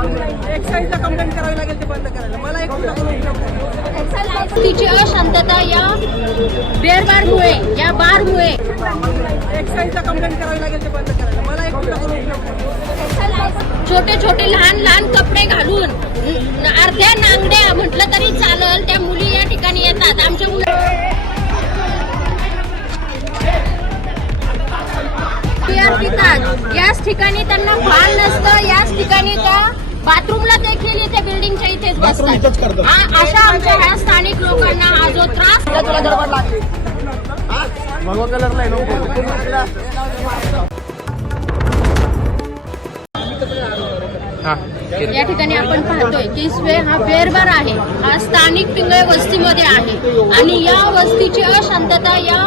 एक्साईजला complaint करावी लागेल ते बंद करायला मला एक तिची अशांतता या बेरबारमुळे या बारमुळे. एक्साईजला कंप्लेंट करावी लागेल ते बंद करायला मला एक छोटे छोटे लहान लहान कपडे घालून अर्ध्या नांगड्या म्हटलं तरी चालल त्या मुली या ठिकाणी येतात. आमच्या मुली याच ठिकाणी त्यांना भान नसतं याच ठिकाणी का बाथरूमला देखील इथे बिल्डिंगच्या इथेच बसतात. हा, अशा आमच्या ह्या स्थानिक लोकांना हा जो त्रास या ठिकाणी आपण पाहतोय की स्वे हा बेरबार आहे. हा स्थानिक पिंगळे वस्तीमध्ये आहे. आणि या वस्तीची अशांतता या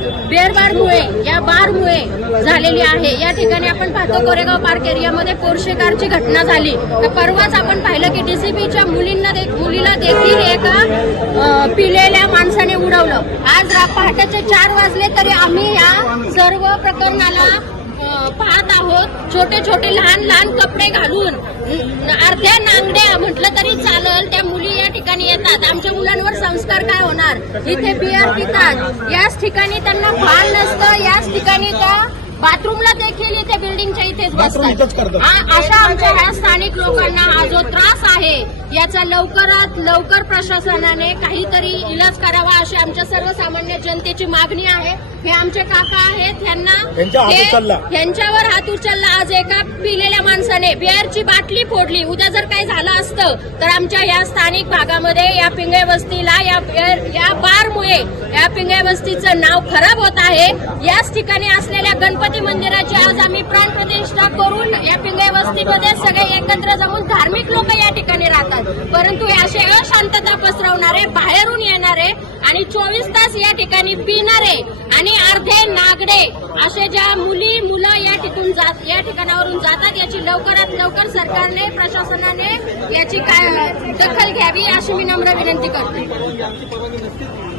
बेरबारमुळे या बारमुळे झालेली आहे. या ठिकाणी आपण पाहतो कोरेगाव पार्क एरियामध्ये पोरशे कारची घटना झाली. तर परवाच आपण पाहिलं की डीसीपीच्या मुलींना दे- मुलीला देखील एका पिलेल्या माणसाने उडवलं. आज पहाटेचे चार वाजले तरी आम्ही या सर्व प्रकरणाला पाहत आहोत. छोटे छोटे लहान लहान कपडे घालून अर्ध्या नांगड्या म्हटलं तरी चालल. त्या मुली या ठिकाणी येतात. आमच्या मुलांवर संस्कार काय होणार? इथे बिअर पितात. याच ठिकाणी त्यांना भान नसतं. याच ठिकाणी त्या बाथरूमला देखील इथे बिल्डिंगच्या इथेच बसतात. हा, अशा आमच्या ह्या स्थानिक लोकांना हा जो त्रास आहे याचा लवकरात लवकर प्रशासनाने काहीतरी इलाज करावा अशी आमच्या सर्वसामान्य जनतेची मागणी आहे. हे आमचे काका आहेत यांच्या यांना हात उचलला. यांच्यावर हात उचलला. आज एका पिलेल्या माणसाने बिअरची बाटली फोडली. उद्या जर काही झालं असतं तर आमच्या या स्थानिक भागामध्ये या पिंगळे वस्तीला या बारमुळे या पिंगळे वस्तीचं नाव खराब होत आहे. याच ठिकाणी असलेल्या गणपती मंदिराची आज आम्ही प्राण प्रतिष्ठा करून या पिंगळे वस्तीमध्ये सगळे एकत्र जमून धार्मिक लोक या ठिकाणी राहतात. परंतु हे असे अशांतता पसरवणारे बाहेरून येणारे आणि चोवीस तास या ठिकाणी पिणारे आणि अर्धे नागडे असे ज्या मुली मुलं या ठिकून जात या ठिकाणावरून जातात याची लवकरात लवकर सरकारने प्रशासनाने याची काय दखल घ्यावी अशी मी नम्र विनंती करते.